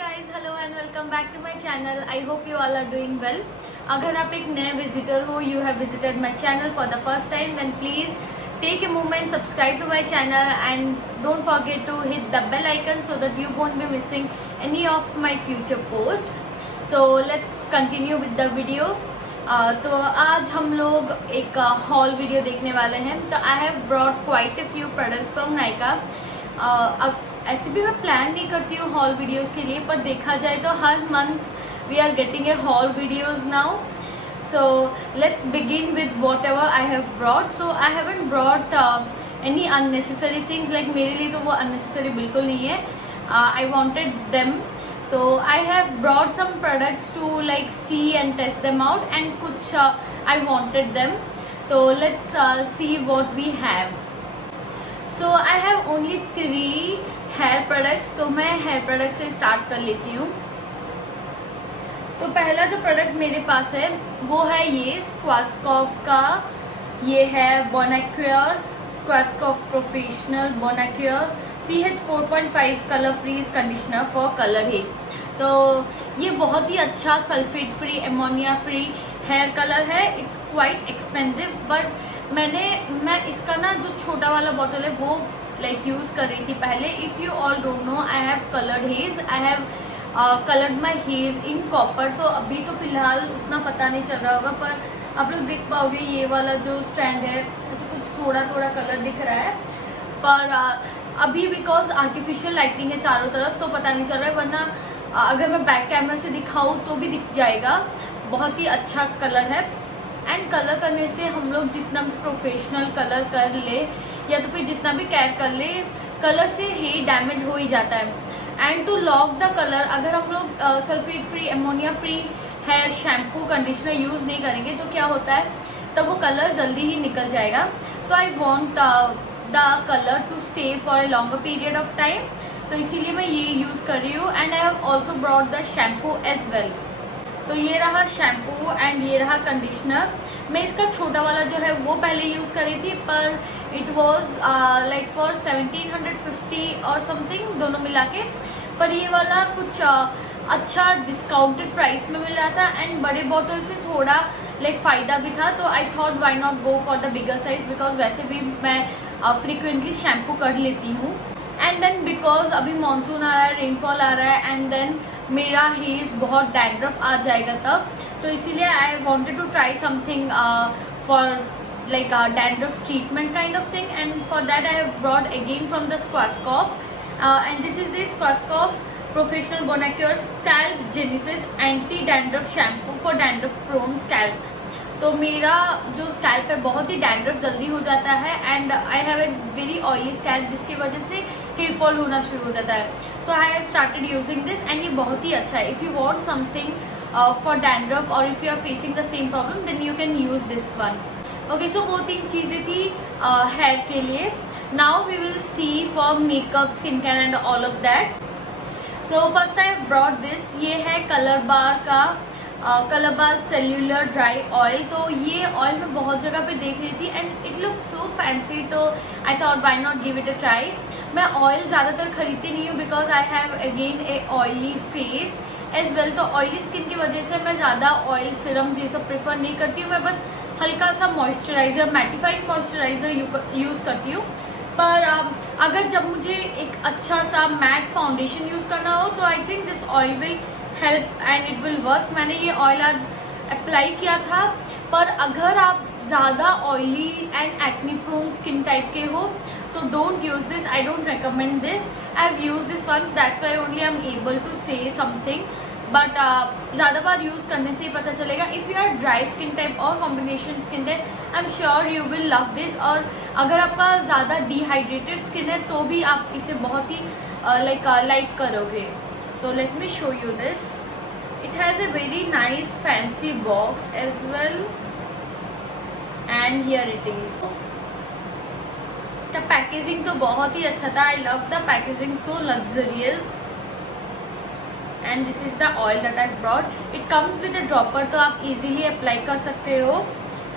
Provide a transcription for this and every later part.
guys, hello and welcome back to my channel. I hope you all are doing well. अगर आप एक नए visitor हो, you have visited my channel for the first time, then please take a moment, subscribe to my channel and don't forget to hit the bell icon so that you won't be missing any of my future posts. So let's continue with the video. तो आज हम लोग एक hall video देखने वाले हैं. तो I have brought quite a few products from Nykaa. अब ऐसे भी मैं प्लान नहीं करती हूँ हॉल वीडियोस के लिए, पर देखा जाए तो हर month we are getting a haul videos now. So let's begin with whatever I have brought. So I haven't brought any unnecessary things. Like मेरे लिए तो वो अननेसेसरी बिल्कुल नहीं है. I wanted them. तो I have brought some products to like see and test them out and कुछ I wanted them. तो let's see what we have. So I have only 3 hair products. तो मैं hair product से start कर लेती हूँ. तो पहला जो प्रोडक्ट मेरे पास है वो है ये स्क्वाशकॉफ का. ये है Bonacure Schwarzkopf professional Bonacure pH 4.5 colour freeze conditioner for colour hair. तो ये बहुत ही अच्छा sulphate free ammonia free hair colour है. इट्स क्वाइट एक्सपेंसिव बट मैं इसका ना जो छोटा वाला बॉटल है वो लाइक यूज़ कर रही थी पहले. If you all don't know, I have coloured hedge. I have coloured my hedge in copper. तो अभी तो फ़िलहाल उतना पता नहीं चल रहा होगा, पर आप लोग देख पाओगे ये वाला जो स्टैंड है ऐसे कुछ थोड़ा थोड़ा कलर दिख रहा है. पर अभी बिकॉज आर्टिफिशियल लाइटिंग है चारों तरफ तो पता नहीं चल रहा है, वरना अगर मैं बैक कैमरा से दिखाऊँ तो भी दिख जाएगा. बहुत ही अच्छा कलर है. एंड कलर करने से हम लोग जितना भी प्रोफेशनल कलर कर ले या तो फिर जितना भी केयर कर ले, कलर से हेयर डैमेज हो ही जाता है. And to lock the colour, अगर हम लोग sulphate free ammonia free hair shampoo conditioner use नहीं करेंगे तो क्या होता है, तब वो कलर जल्दी ही निकल जाएगा. तो I want the colour to stay for a longer period of time. तो इसीलिए मैं ये यूज़ कर रही हूँ. And I have also brought the shampoo as well. तो ये रहा शैम्पू एंड ये रहा कंडीशनर. मैं इसका छोटा वाला जो है वो पहले यूज़ कर रही थी, पर इट वॉज लाइक फॉर 1750 और समथिंग दोनों मिला के. पर ये वाला कुछ अच्छा डिस्काउंटेड प्राइस में मिल रहा था एंड बड़े बॉटल से थोड़ा लाइक फ़ायदा भी था. तो I thought why not go for the bigger size, because वैसे भी मैं फ्रिक्वेंटली शैम्पू कर लेती हूँ. एंड देन बिकॉज अभी मानसून आ रहा है, रेनफॉल आ रहा है एंड देन मेरा हेयर बहुत डैंड्रफ आ जाएगा तब. तो इसीलिए I wanted to try something for like a dandruff treatment kind of thing, and for that I have brought again from the Schwarzkopf and this is the Schwarzkopf Professional Bonacure Scalp Genesis Anti Dandruff Shampoo for Dandruff Prone Scalp. तो मेरा जो scalp है बहुत ही dandruff जल्दी हो जाता है and I have a very oily scalp, जिसकी वजह से हेयर फॉल होना शुरू हो जाता है. तो I have started using this and ये बहुत ही अच्छा है. If you want something for dandruff और if you are facing the same problem then you can use this one. Okay, so वो 3 चीज़ें थी हेयर के लिए. Now we will see for makeup, skin care and all of that. So first I have brought this. ये है colour bar का colour bar cellular dry oil. तो ये ऑयल मैं बहुत जगह पे देख रही थी and it look so fancy, तो I thought why not give it a try. मैं ऑयल ज़्यादातर खरीदती नहीं हूँ because I have again a oily face as well. तो ऑयली स्किन की वजह से मैं ज़्यादा ऑयल सिरम ये सब प्रेफर नहीं करती हूँ. मैं बस हल्का सा मॉइस्चराइज़र, मैटिफाइड मॉइस्चराइज़र यूज़ करती हूँ. पर अगर जब मुझे एक अच्छा सा मैट फाउंडेशन यूज़ करना हो तो I think this oil will help and it will work. मैंने ये ऑयल आज अप्लाई किया था. पर अगर आप ज़्यादा oily and acne prone skin type के हो तो don't use this. I don't recommend this. I have use this once, that's why only I am able to say something. But ज़्यादा बार यूज़ करने से ही पता चलेगा. If you are dry skin type और combination skin type, I am sure you will love this. और अगर आपका ज़्यादा डिहाइड्रेटेड स्किन है तो भी आप इसे बहुत ही लाइक करोगे. तो let me show you this. It has a very nice fancy box as well and here it is. इसका पैकेजिंग तो बहुत ही अच्छा था. I love the packaging, so luxurious. And this is the oil that I brought. It comes with a dropper, तो आप easily apply कर सकते हो.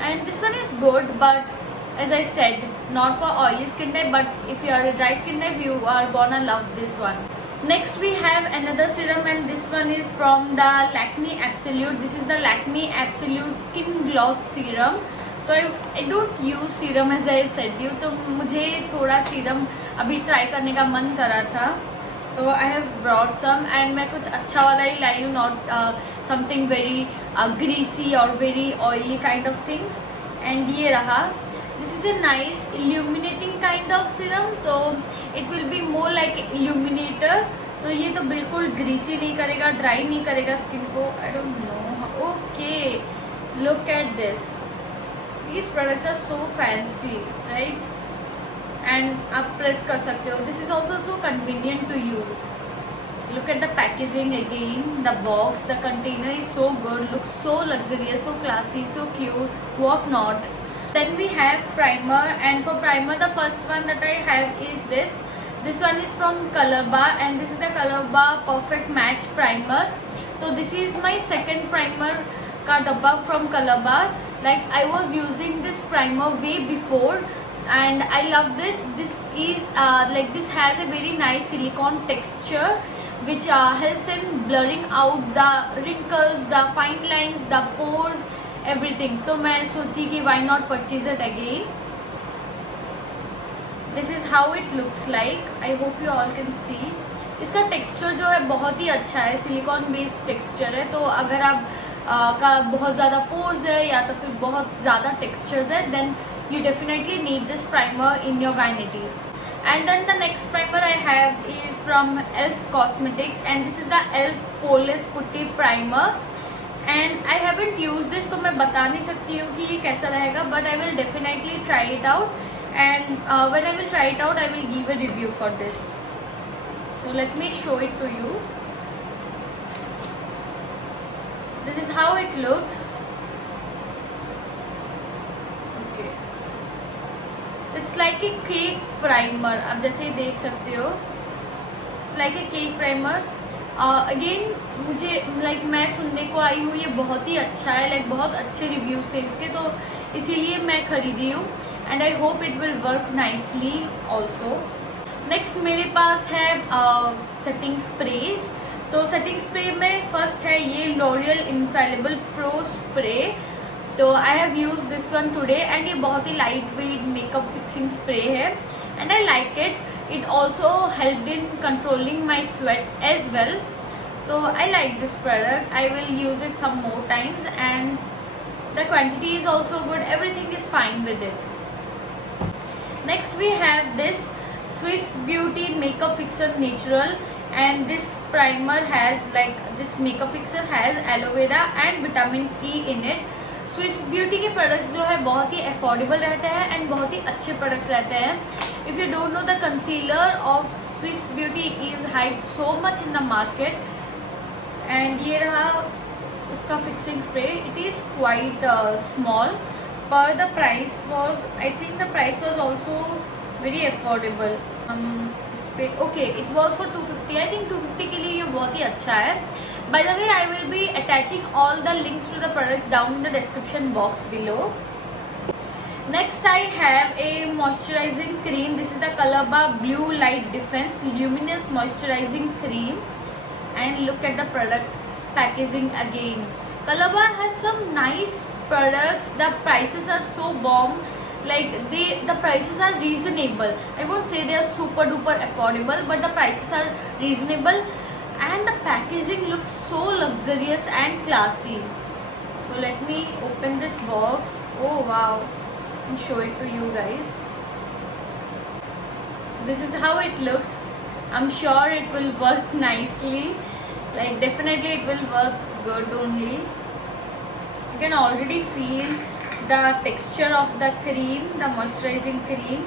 And this one is good but as I said not for oily skin type, but if you are a dry skin type you are gonna love this one. Next we have another serum and one is from the Lakme Absolute. This is the Lakme Absolute Skin Gloss Serum. तो I don't use serum as I said you. तो मुझे थोड़ा serum अभी try करने का मन करा था, तो I have brought some and मैं कुछ अच्छा वाला ही लाई हूँ, not something very greasy or very oily kind of things. And ये रहा, this is a nice illuminating kind of serum, तो it will be more like illuminator. तो ये तो बिल्कुल ग्रीसी नहीं करेगा, ड्राई नहीं करेगा स्किन को. I don't know. Okay, look at this. These products are so fancy, right? And आप प्रेस कर सकते हो. This is also so convenient to use. Look at the packaging again. The box, the container is so good. Looks so luxurious, so classy, so cute. What not? Then we have primer, and for primer the first one that I have is this. This one is from Color Bar, and this is the Color Bar Perfect Match Primer. So this is my second primer का डब्बा from Color Bar. Like I was using this primer way before, and I love this. This is like this has a very nice silicone texture, which helps in blurring out the wrinkles, the fine lines, the pores, everything. तो मैं सोची कि why not purchase it again. This is how it looks like. I hope you all can see. इसका texture जो है बहुत ही अच्छा है, सिलिकॉन बेस्ड टेक्सचर है. तो अगर आप का बहुत ज़्यादा पोर्स है या तो फिर बहुत ज़्यादा टेक्सचर्स है, then you definitely need this primer in your vanity. And then the next primer I have is from Elf Cosmetics, and this is the Elf Polish Putty Primer. And I haven't used this, तो मैं बता नहीं सकती हूँ कि ये कैसा रहेगा, but I will definitely try it out. And when I will try it out, I will give a review for this. So let me show it to you. This is how it looks. Okay. It's like a cake primer. आप जैसे देख सकते हो. It's like a cake primer. Again मुझे like मैं सुनने को आई हूँ ये बहुत ही अच्छा है, like बहुत अच्छे रिव्यूज़ थे इसके, तो इसीलिए मैं खरीदी हूँ. And I hope it will work nicely also. Next मेरे पास है setting sprays. तो setting spray में first है ये L'Oreal Infallible Pro Spray. तो I have used this one today, and ये बहुत ही lightweight makeup fixing spray है, and I like it. It also helped in controlling my sweat as well. So I like this product. I will use it some more times, and the quantity is also good. Everything is fine with it. Next we have this Swiss Beauty Makeup Fixer Natural, and this primer has like this makeup fixer has aloe vera and vitamin E in it. Swiss Beauty के products जो है बहुत ही affordable रहते हैं and बहुत ही अच्छे products रहते हैं. If you don't know, the concealer of Swiss Beauty is hyped so much in the market. And ये रहा उसका fixing spray. It is quite small. But the price was, I think the price was also very affordable. Okay, it was for 250. I think 250 के लिए ये बहुत ही अच्छा है. By the way, I will be attaching all the links to the products down in the description box below. Next I have a moisturizing cream. This is the Color Bar Blue Light Defense Luminous Moisturizing Cream. And look at the product packaging again. Color Bar has some nice products. The prices are so bomb. Like the prices are reasonable. I won't say they are super duper affordable, but the prices are reasonable, and the packaging looks so luxurious and classy. So let me open this box. Oh wow, and show it to you guys. So this is how it looks. I'm sure it will work nicely. Like definitely it will work good only. You can already feel the texture of the cream, the moisturizing cream.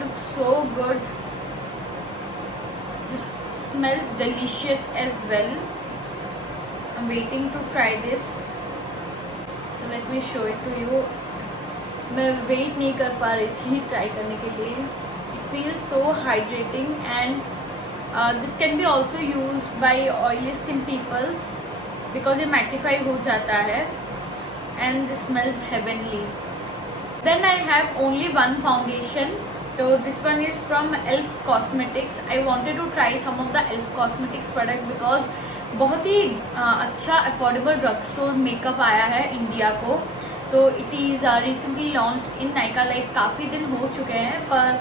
Looks so good. This smells delicious as well. I'm waiting to try this. So let me show it to you. मैं wait नहीं कर पा रही थी try करने के लिए. It feels so hydrating, and this can be also used by oily skin peoples because ये mattify हो जाता है. And this smells heavenly. Then I have only one foundation. So this one is from Elf Cosmetics. I wanted to try some of the Elf Cosmetics product because बहुत ही अच्छा affordable drug store makeup आया है India को। तो it is recently launch in Nykaa, like काफ़ी दिन हो चुके हैं पर।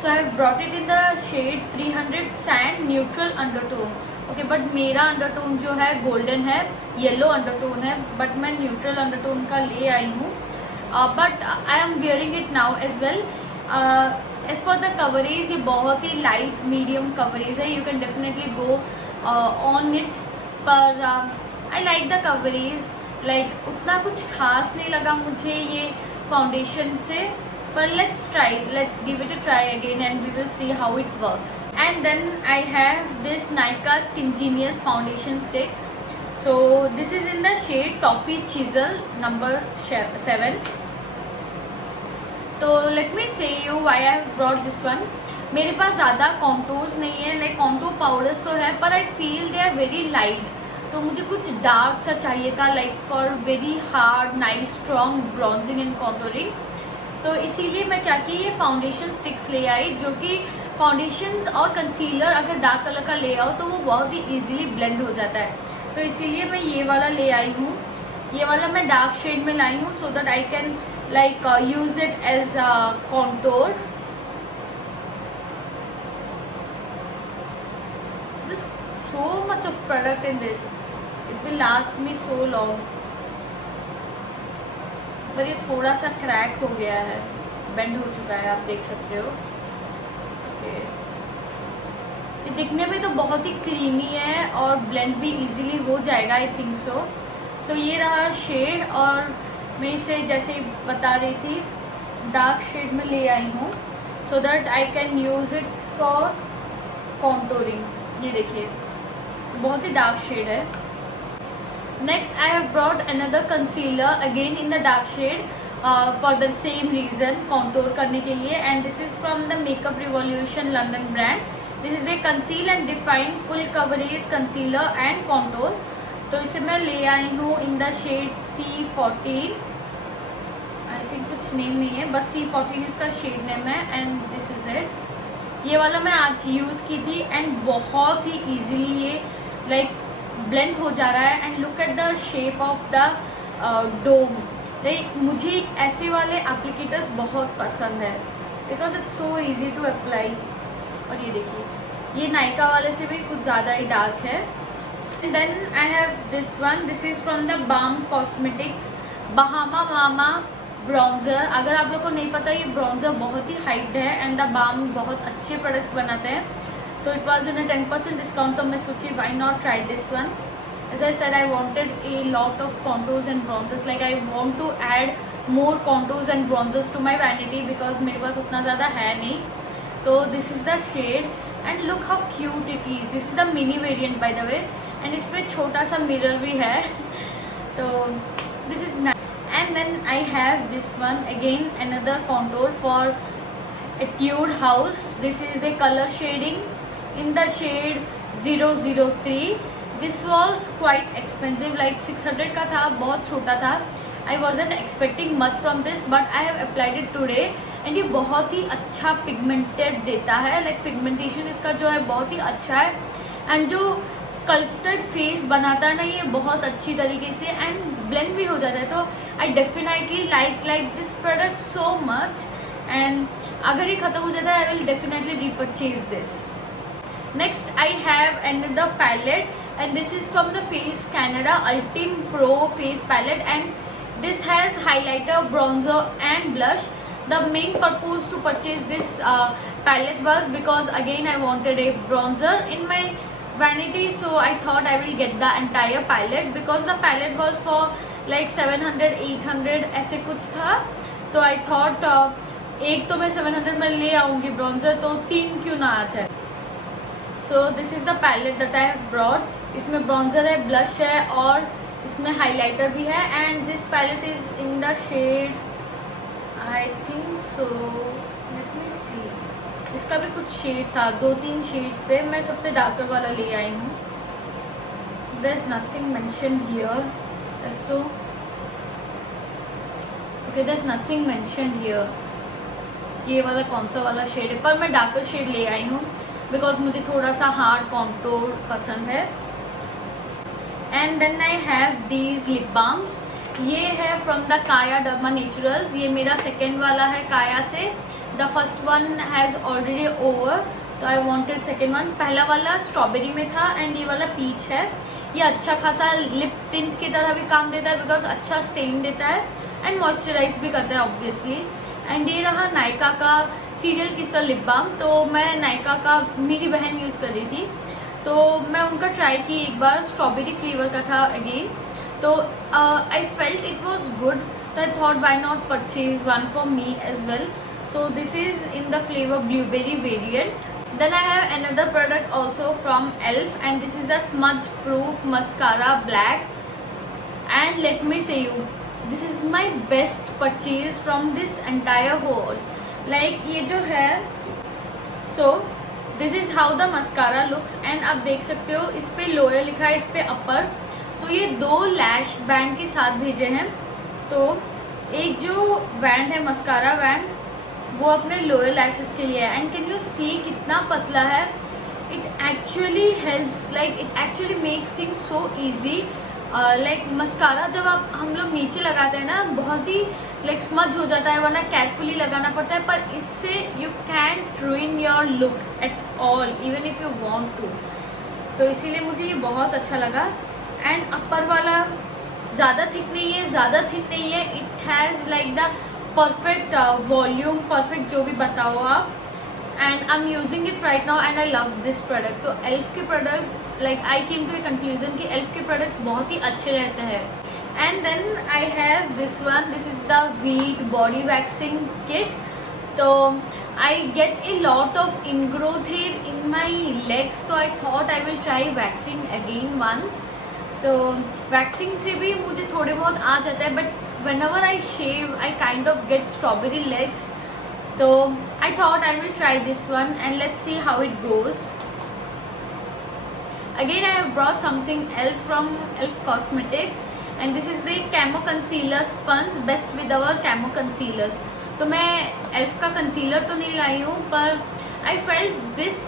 So I have brought it in the shade 300 sand neutral undertone. Okay, but मेरा अंडरटोन जो है गोल्डन है, येलो अंडरटोन है, बट मैं न्यूट्रल अंडरटोन का ले आई हूँ। But I am wearing it now as well. As for the coverage, ये बहुत ही लाइट मीडियम कवरेज है, you can definitely go on it. पर I like the coverage, like उतना कुछ खास नहीं लगा मुझे ये फाउंडेशन से। पर let's give it a try again and we will see how it works. And then I have this Nykaa Skin Genius foundation stick. So this is in the shade Toffee Chisel number 7. तो let me say you why I have brought this one. मेरे पास ज़्यादा contours नहीं है, like contour powders तो है पर I feel they are very light. तो मुझे कुछ डार्क सा चाहिए था, like for very hard nice strong bronzing and contouring. तो इसीलिए मैं क्या की, ये फाउंडेशन स्टिक्स ले आई, जो कि फाउंडेशन और कंसीलर अगर डार्क कलर का ले आओ तो वो बहुत ही इजीली ब्लेंड हो जाता है। तो इसीलिए मैं ये वाला ले आई हूँ। ये वाला मैं डार्क शेड में लाई हूँ so that I can like use it as contour. This so much of product in this, it will last me so long। पर ये थोड़ा सा क्रैक हो गया है, बेंड हो चुका है, आप देख सकते हो। ओके, ये दिखने में तो बहुत ही क्रीमी है और ब्लेंड भी इजीली हो जाएगा, आई थिंक सो। सो ये रहा शेड, और मैं इसे जैसे बता रही थी डार्क शेड में ले आई हूँ so that I can use it for contouring. ये देखिए बहुत ही डार्क शेड है। Next I have brought another concealer again in the dark shade for the same reason, contour करने के लिए, and this is from the Makeup Revolution London brand. This is a conceal and define full coverage concealer and contour। तो इसे मैं ले आई हूँ in the shade C14। I think कुछ नेम नहीं है, बस C14 इसका शेड नेम है and this is it। ये वाला मैं आज यूज़ की थी एंड बहुत ही easily ये like ब्लेंड हो जा रहा है। And look at the shape of the dome. मुझे ऐसे वाले एप्लीकेटर्स बहुत पसंद है because it's so easy to apply. और ये देखिए ये नायका वाले से भी कुछ ज़्यादा ही डार्क है। And then I have this one, this is from the balm cosmetics Bahama Mama bronzer. अगर आप लोग को नहीं पता, ये ब्रॉन्ज़र बहुत ही हाइप्ड है एंड द बाम बहुत अच्छे प्रोडक्ट्स बनाते हैं। तो it was in a 10% discount, तो मैं सोची why not try this one. As I said I wanted a lot of contours and bronzers, like I want to add more contours and bronzers to my vanity because मेरे पास उतना ज़्यादा है नहीं। तो this is the shade and look how cute it is. This is the mini variant by the way, and इसमें छोटा सा मिरर भी है। तो this is nice. And then I have this one again, another contour for Etude House. This is the colour shading in the shade 003। this was quite expensive, like 600 का था, बहुत छोटा था। I wasn't expecting much from this but I have applied it today and ये बहुत ही अच्छा pigmented देता है, like पिगमेंटेशन इसका जो है बहुत ही अच्छा है एंड जो स्कल्प्टेड फेस बनाता है ना ये बहुत अच्छी तरीके से एंड ब्लेंड भी हो जाता है। तो I definitely like this product so much and अगर ये ख़त्म हो जाता है I will definitely repurchase this। Next I have another palette and this is from the Face Canada Ultim Pro Face Palette and this has highlighter, bronzer and blush। The main purpose to purchase this palette was because again I wanted a bronzer in my vanity, so I thought I will get the entire palette because the palette was for like 700-800 ऐसे कुछ था। तो I thought एक तो मैं 700 में ले आऊँगी ब्रॉन्जर, तो 3 क्यों ना आ जाए। So this is the palette that I have brought. इसमें ब्रॉन्जर है, ब्लश है और इसमें हाइलाइटर भी है and this palette is in the shade I think so, let me see. इसका भी कुछ शेड था, 2-3 शेड्स थे, मैं सबसे डार्कर वाला ले आई हूँ। There is nothing mentioned here, so okay there is nothing mentioned here ये वाला कौन सा वाला शेड है, पर मैं डार्कर शेड ले आई हूँ बिकॉज मुझे थोड़ा सा हार्ड कॉन्टोर पसंद है। And then I have these lip balms. ये है from the Kaya derma naturals. ये मेरा सेकेंड वाला है काया से. The first one has already over, so I wanted second one. पहला वाला स्ट्रॉबेरी में था एंड ये वाला पीच है. ये अच्छा खासा लिप टिंट की तरह भी काम देता है बिकॉज अच्छा स्टेन देता है एंड मॉइस्चराइज भी करता है ऑब्वियसली. एंड ये रहा नायका का सीरियल किसर लिप बाम. तो मैं नायका का मेरी बहन यूज़ कर रही थी, तो मैं उनका ट्राई की एक बार. स्ट्रॉबेरी फ्लेवर का था अगेन. तो I felt it was good, तो I thought why not purchase one for me as well. So this is in the flavor blueberry variant. Then I have another product also from ELF, and this is the smudge proof mascara black. And let me say you, this is my best purchase from this entire haul. Like ये जो है, so this is how the mascara looks. and आप देख सकते हो इस पे lower लिखा है, इस पे अपर. तो ये 2 लैश बैंड के साथ भेजे हैं. तो एक जो बैंड है मस्कारा बैंड, वो अपने लोअर लैशेस के लिए है. एंड कैन यू सी कितना पतला है. It actually helps, like it actually makes things so easy. Like mascara जब हम लोग नीचे लगाते हैं ना, बहुत ही लाइक स्मज हो जाता है, वरना केयरफुली लगाना पड़ता है. पर इससे you can ruin your look at all even if you want to. तो इसीलिए मुझे ये बहुत अच्छा लगा. एंड अपर वाला ज़्यादा थिक नहीं है, ज़्यादा थिक नहीं है. It has like the perfect volume, perfect जो भी बताओ आप. And I am using it right now and I love this product. तो एल्फ के products, like I came to a conclusion कि एल्फ के प्रोडक्ट्स बहुत ही अच्छे रहते हैं. And then I have this one. This is the Veet body waxing kit. तो I get a lot of ingrowth hair in my legs, तो I thought I will try waxing again once. तो waxing से भी मुझे थोड़े बहुत आ जाता है, but whenever I shave I kind of get strawberry legs. So I thought I will try this one and let's see how it goes. Again I have brought something else from ELF Cosmetics, and this is the Camo Concealer Sponge, best with our Camo Concealers. तो मैं ELF का concealer तो नहीं लाई हूँ, पर I felt this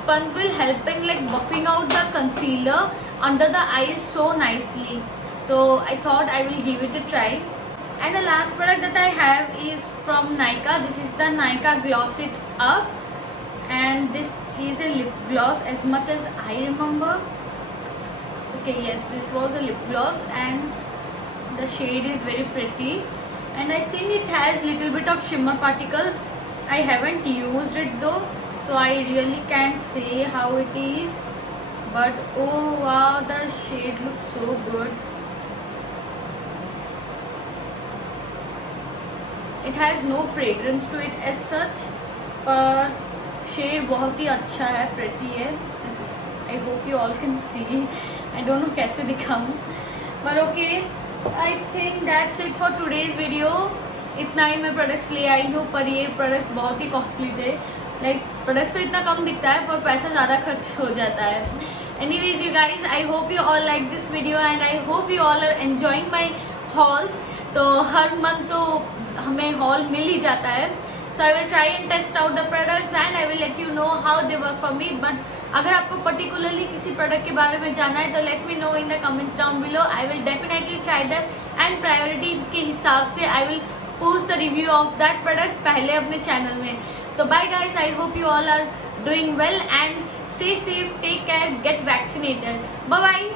sponge will helping like buffing out the concealer under the eyes so nicely. So I thought I will give it a try. And the last product that I have is from Nykaa. This is the Nykaa Gloss It Up, and this is a lip gloss as much as I remember. Okay, yes, this was a lip gloss and the shade is very pretty, and I think it has little bit of shimmer particles. I haven't used it though, so I really can't say how it is, but oh wow, the shade looks so good. It has no fragrance to it as such, पर shade बहुत ही अच्छा है, pretty है. I hope you all can see. I don't know कैसे दिखाऊँ, पर okay. I think that's it for today's video. इतना ही मैं प्रोडक्ट्स ले आई हूँ, पर ये प्रोडक्ट्स बहुत ही कॉस्टली थे. लाइक प्रोडक्ट्स तो इतना कम दिखता है पर पैसा ज़्यादा खर्च हो जाता है. Anyways you guys, I hope you all like this video and I hope you all are enjoying my hauls. तो हर मंथ तो हमें हॉल मिल ही जाता है. So I will try and test out the products and I will let you know how they work for me. But अगर आपको particularly किसी प्रोडक्ट के बारे में जानना है तो let me know in the comments down below. I will definitely try that and priority के हिसाब से I will post the review of that product पहले अपने चैनल में. तो bye guys, I hope you all are doing well and stay safe, take care, get vaccinated. Bye bye.